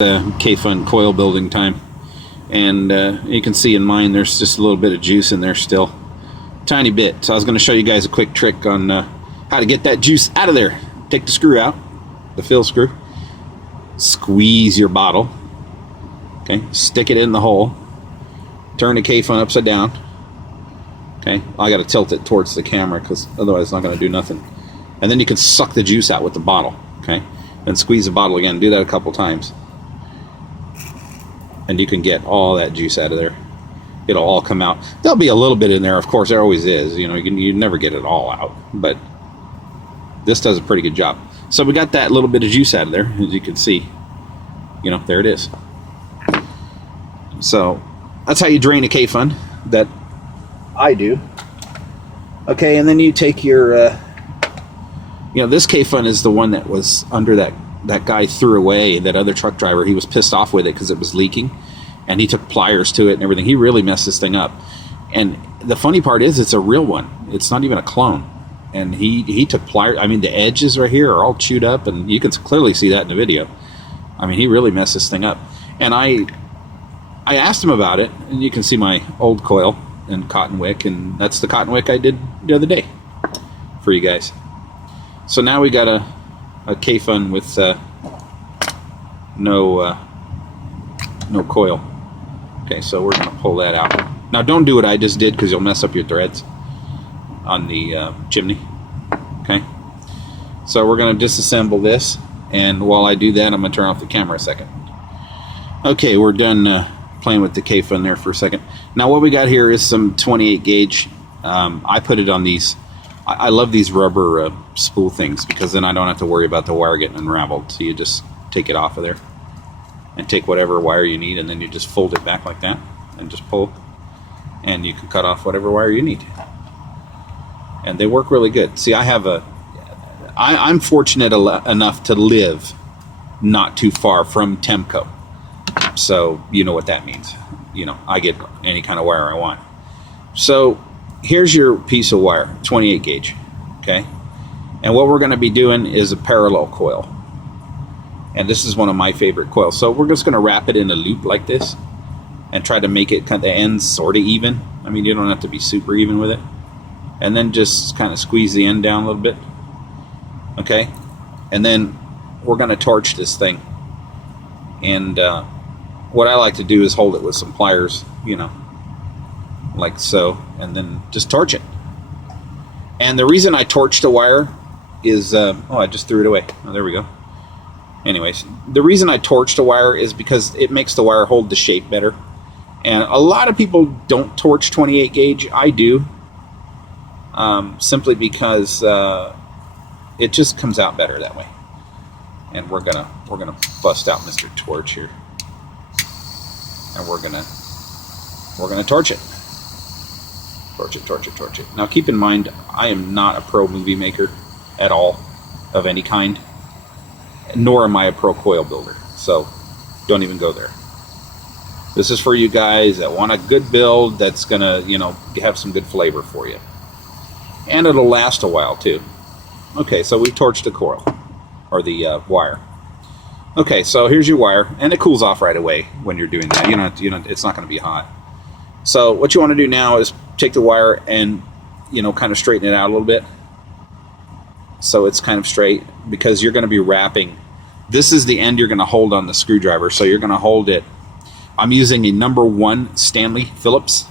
K-Fun coil building time, and you can see in mine there's just a little bit of juice in there still, tiny bit. So I was going to show you guys a quick trick on how to get that juice out of there. Take the screw out, the fill screw, squeeze your bottle, okay, stick it in the hole, turn the K-Fun upside down, okay. I got to tilt it towards the camera because otherwise it's not going to do nothing. And then you can suck the juice out with the bottle, okay, and squeeze the bottle again. Do that a couple times, and you can get all that juice out of there. It'll all come out. There'll be a little bit in there, of course, there always is. You know, you never get it all out, but this does a pretty good job. So we got that little bit of juice out of there, as you can see. You know, there it is. So that's how you drain a K-Fun, that I do. Okay, and then you take your, you know, this K-Fun is the one that was under that guy threw away, that other truck driver. He was pissed off with it because it was leaking, and he took pliers to it and everything. He really messed this thing up. And the funny part is it's a real one. It's not even a clone. And he took pliers. I mean, the edges right here are all chewed up, and you can clearly see that in the video. I mean, he really messed this thing up. And I asked him about it, and you can see my old coil and cotton wick, and that's the cotton wick I did the other day for you guys. So now we got a K-Fun with no coil. Okay, so we're going to pull that out. Now don't do what I just did, because you'll mess up your threads on the chimney. Okay, so we're going to disassemble this, and while I do that, I'm going to turn off the camera a second. Okay, we're done playing with the K-Fun there for a second. Now what we got here is some 28 gauge. I put it on these. I love these rubber spool things, because then I don't have to worry about the wire getting unraveled. So you just take it off of there and take whatever wire you need, and then you just fold it back like that and just pull, and you can cut off whatever wire you need. And they work really good. See, I'm fortunate enough to live not too far from Temco, so you know what that means. You know, I get any kind of wire I want. So here's your piece of wire, 28 gauge, okay? And what we're going to be doing is a parallel coil. And this is one of my favorite coils. So we're just going to wrap it in a loop like this and try to make it kind of the ends sort of even. I mean, you don't have to be super even with it. And then just kind of squeeze the end down a little bit, okay? And then we're going to torch this thing. And what I like to do is hold it with some pliers, you know, like so, and then just torch it. And the reason I torched the wire is, oh, I just threw it away. Oh, there we go. Anyways, the reason I torched the wire is because it makes the wire hold the shape better. And a lot of people don't torch 28 gauge. I do, simply because it just comes out better that way. And we're gonna bust out Mr. Torch here, and we're gonna torch it. Torch it. Now keep in mind, I am not a pro movie maker at all, of any kind, nor am I a pro coil builder, so don't even go there. This is for you guys that want a good build that's gonna, you know, have some good flavor for you, and it'll last a while too. Okay, so we torched the coil, or the wire. Okay, so here's your wire, and it cools off right away when you're doing that. You know, it's not going to be hot. So what you want to do now is take the wire and, you know, kind of straighten it out a little bit, so it's kind of straight, because you're going to be wrapping. This is the end you're going to hold on the screwdriver, so you're going to hold it. I'm using a #1 Stanley Phillips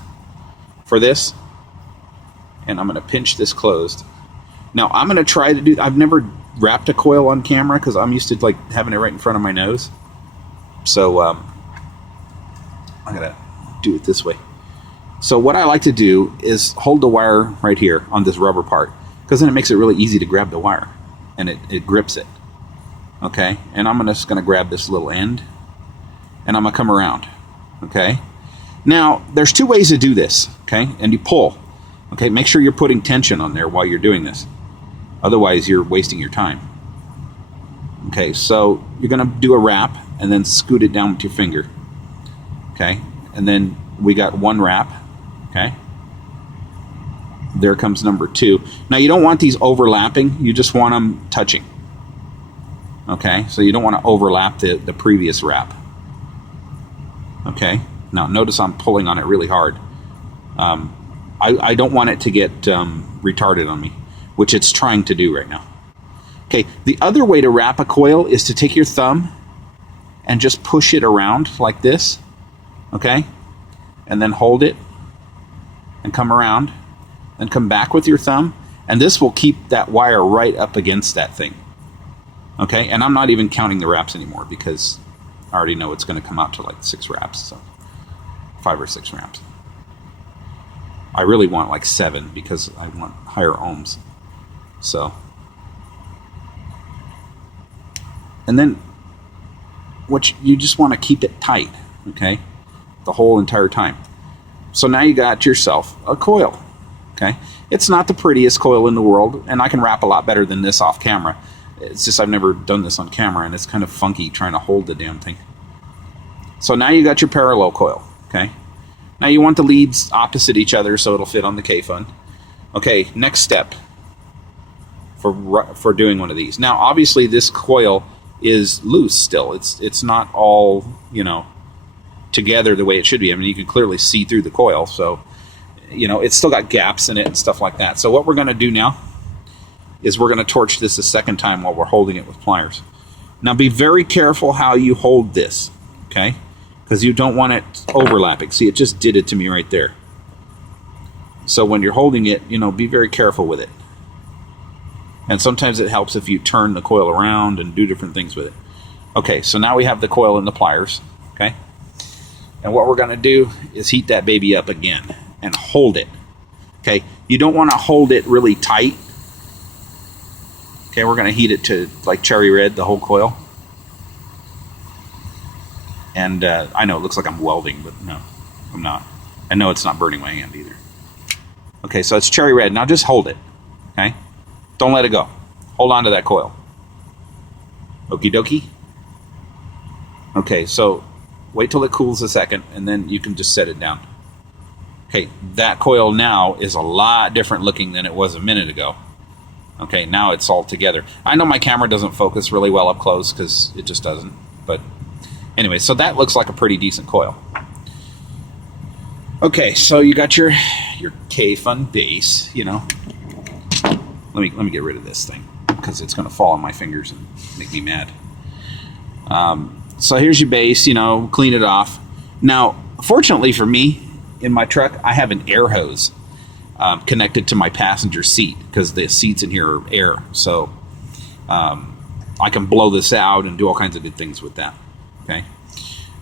for this, and I'm going to pinch this closed. Now I'm going to try to do, I've never wrapped a coil on camera because I'm used to like having it right in front of my nose. So I'm going to do it this way. So what I like to do is hold the wire right here on this rubber part, because then it makes it really easy to grab the wire, and it grips it. Okay, and I'm just going to grab this little end, and I'm going to come around. Okay, now there's two ways to do this. Okay, and you pull. Okay, make sure you're putting tension on there while you're doing this. Otherwise, you're wasting your time. Okay, so you're going to do a wrap and then scoot it down with your finger. Okay, and then we got one wrap. Okay, there comes #2. Now you don't want these overlapping, you just want them touching. Okay, so you don't want to overlap the previous wrap. Okay, now notice I'm pulling on it really hard. I don't want it to get retarded on me, which it's trying to do right now. Okay, the other way to wrap a coil is to take your thumb and just push it around like this, okay? And then hold it and come around, then come back with your thumb, and this will keep that wire right up against that thing. Okay, and I'm not even counting the wraps anymore because I already know it's going to come out to like 6 wraps, so 5 or 6 wraps. I really want like 7 because I want higher ohms. So, and then you just want to keep it tight, okay, the whole entire time. So now you got yourself a coil, okay? It's not the prettiest coil in the world, and I can wrap a lot better than this off camera. It's just I've never done this on camera, and it's kind of funky trying to hold the damn thing. So now you got your parallel coil, okay? Now you want the leads opposite each other so it'll fit on the K-Fun. Okay, next step for doing one of these. Now, obviously, this coil is loose still. It's not all, you know, together the way it should be. I mean, you can clearly see through the coil, so, you know, it's still got gaps in it and stuff like that. So what we're going to do now is we're going to torch this a second time while we're holding it with pliers. Now be very careful how you hold this, okay? Because you don't want it overlapping. See, it just did it to me right there. So when you're holding it, you know, be very careful with it. And sometimes it helps if you turn the coil around and do different things with it. Okay, so now we have the coil and the pliers, okay? And what we're going to do is heat that baby up again and hold it, okay? You don't want to hold it really tight. Okay, we're going to heat it to like cherry red, the whole coil. And I know it looks like I'm welding, but no, I'm not. I know it's not burning my hand either. Okay, so it's cherry red. Now just hold it, okay? Don't let it go. Hold on to that coil. Okie dokie. Okay, so wait till it cools a second, and then you can just set it down. Okay, that coil now is a lot different looking than it was a minute ago. Okay, now it's all together. I know my camera doesn't focus really well up close because it just doesn't. But anyway, so that looks like a pretty decent coil. Okay, so you got your K-Fun base, you know. Let me get rid of this thing because it's going to fall on my fingers and make me mad. So here's your base, you know, clean it off. Now, fortunately for me, in my truck, I have an air hose connected to my passenger seat because the seats in here are air. So I can blow this out and do all kinds of good things with that. Okay,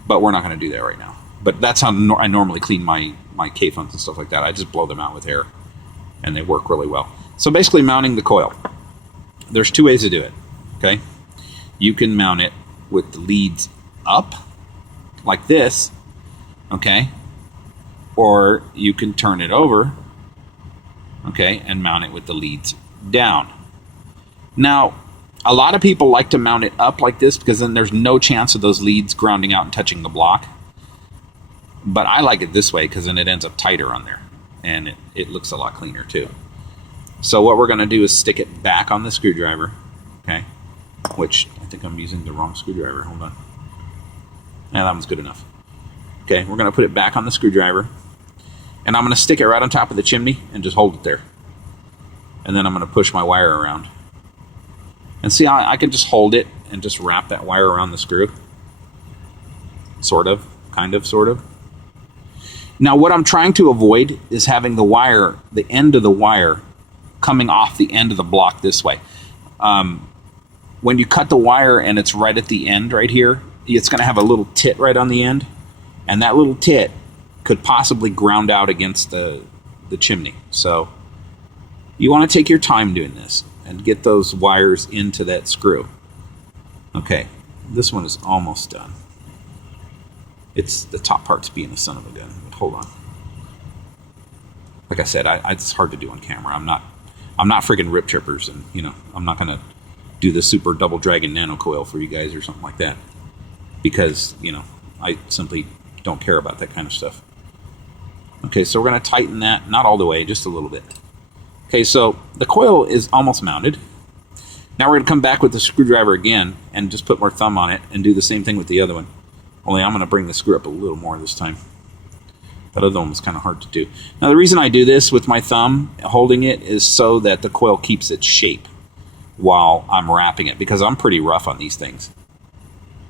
but we're not going to do that right now. But that's how I normally clean my K-Funs and stuff like that. I just blow them out with air, and they work really well. So basically, mounting the coil. There's 2 ways to do it. Okay, you can mount it with the leads up, like this. Okay, or you can turn it over. Okay, and mount it with the leads down. Now, a lot of people like to mount it up like this because then there's no chance of those leads grounding out and touching the block. But I like it this way because then it ends up tighter on there, and it looks a lot cleaner too. So what we're going to do is stick it back on the screwdriver, okay? Which I think I'm using the wrong screwdriver. Hold on. Yeah, that one's good enough. Okay, we're going to put it back on the screwdriver. And I'm going to stick it right on top of the chimney and just hold it there. And then I'm going to push my wire around. And see how I can just hold it and just wrap that wire around the screw? Sort of, kind of, sort of. Now what I'm trying to avoid is having the wire, the end of the wire, coming off the end of the block this way. When you cut the wire and it's right at the end right here, it's going to have a little tit right on the end. And that little tit could possibly ground out against the chimney. So you want to take your time doing this and get those wires into that screw. Okay, this one is almost done. It's the top part's being a son of a gun. But hold on. Like I said, it's hard to do on camera. I'm not freaking rip trippers, and you know I'm not gonna do the super double dragon nano coil for you guys or something like that because you know I simply don't care about that kind of stuff. Okay, so we're going to tighten that, not all the way, just a little bit. Okay, so the coil is almost mounted. Now we're going to come back with the screwdriver again and just put more thumb on it and do the same thing with the other one. Only I'm going to bring the screw up a little more this time. That other one was kind of hard to do. Now the reason I do this with my thumb holding it is so that the coil keeps its shape while I'm wrapping it, because I'm pretty rough on these things.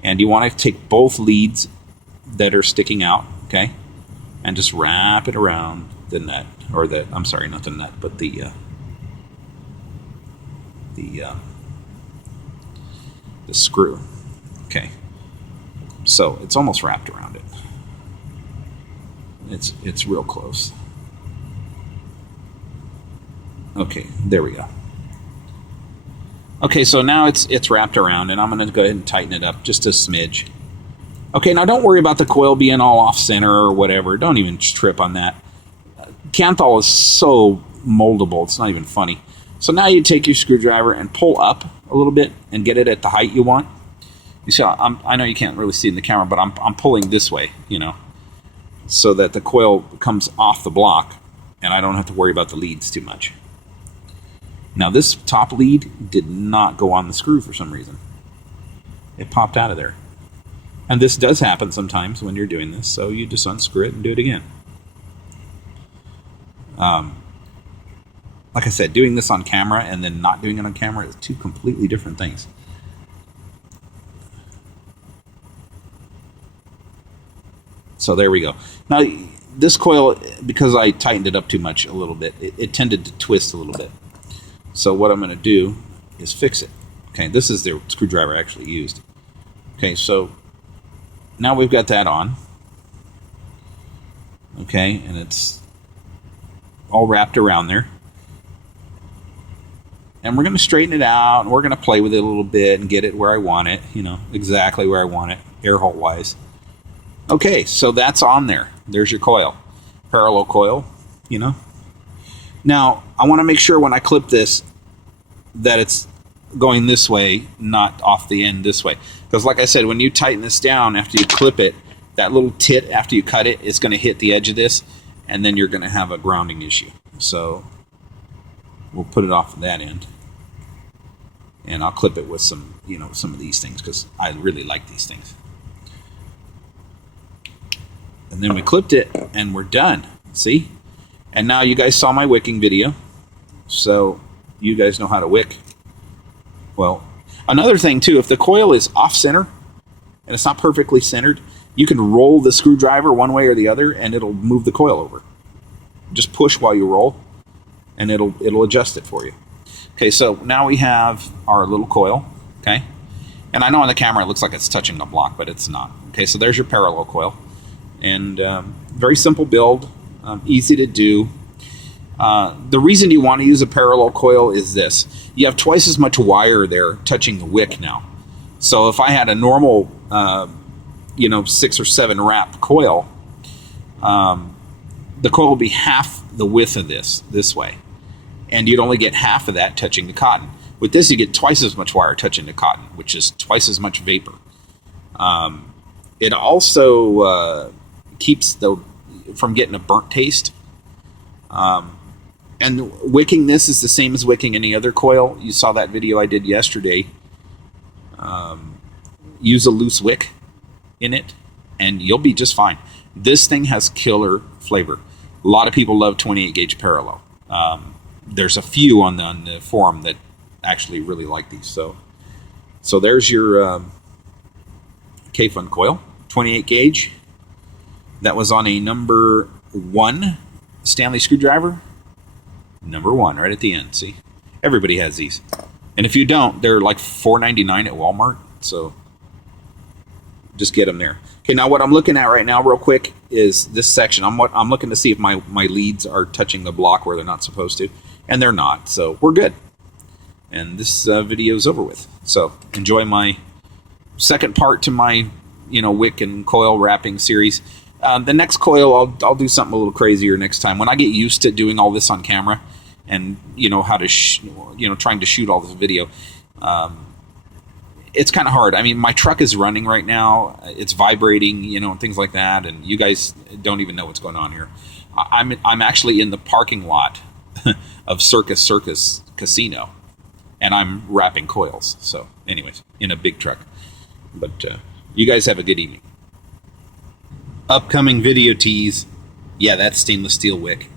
And you want to take both leads that are sticking out, okay, and just wrap it around the nut, or the, I'm sorry, not the nut, but the screw. Okay, so it's almost wrapped around it. It's real close. Okay, there we go. Okay, so now it's wrapped around, and I'm going to go ahead and tighten it up just a smidge. Okay, now don't worry about the coil being all off center or whatever. Don't even trip on that. Kanthal is so moldable, it's not even funny. So now you take your screwdriver and pull up a little bit and get it at the height you want. You see, I know you can't really see in the camera, but I'm pulling this way, you know, so that the coil comes off the block and I don't have to worry about the leads too much. Now this top lead did not go on the screw for some reason. It popped out of there. And this does happen sometimes when you're doing this, so you just unscrew it and do it again. Like I said, doing this on camera and then not doing it on camera is two completely different things. So there we go. Now this coil, because I tightened it up too much a little bit, it tended to twist a little bit. So what I'm going to do is fix it. Okay, this is the screwdriver I actually used. Okay, so now we've got that on. Okay, and it's all wrapped around there. And we're going to straighten it out, and we're going to play with it a little bit and get it where I want it, you know, exactly where I want it, air hole wise. Okay, so that's on there. There's your coil. Parallel coil, you know. Now, I want to make sure when I clip this that it's going this way, not off the end this way. Because like I said, when you tighten this down after you clip it, that little tit after you cut it is going to hit the edge of this, and then you're going to have a grounding issue. So we'll put it off of that end. And I'll clip it with some, you know, some of these things because I really like these things. And then we clipped it and we're done. See? And now you guys saw my wicking video. So you guys know how to wick. Well, another thing too, if the coil is off center and it's not perfectly centered, you can roll the screwdriver one way or the other and it'll move the coil over. Just push while you roll and it'll adjust it for you. Okay, so now we have our little coil, okay? And I know on the camera it looks like it's touching the block, but it's not. Okay, so there's your parallel coil. And very simple build, easy to do. The reason you want to use a parallel coil is this. You have twice as much wire there touching the wick now. So if I had a normal, 6 or 7 wrap coil, the coil will be half the width of this way. And you'd only get half of that touching the cotton. With this, you get twice as much wire touching the cotton, which is twice as much vapor. It also keeps from getting a burnt taste. And wicking this is the same as wicking any other coil. You saw that video I did yesterday. Use a loose wick in it, and you'll be just fine. This thing has killer flavor. A lot of people love 28 gauge parallel. There's a few on the forum that actually really like these. So there's your K-Fun coil, 28 gauge. That was on a number 1 Stanley screwdriver. Number 1, right at the end. See, everybody has these, and if you don't, they're like $4.99 at Walmart. So just get them there. Okay, now what I'm looking at right now, real quick, is this section. I'm looking to see if my leads are touching the block where they're not supposed to, and they're not. So we're good. And this video is over with. So enjoy my second part to my wick and coil wrapping series. The next coil, I'll do something a little crazier next time when I get used to doing all this on camera, and how to trying to shoot all this video. It's kind of hard. I mean, my truck is running right now. It's vibrating, and things like that. And you guys don't even know what's going on here. I'm actually in the parking lot of Circus Casino. and I'm wrapping coils. So anyways, in a big truck. But you guys have a good evening. Upcoming video tease. Yeah, that's stainless steel wick.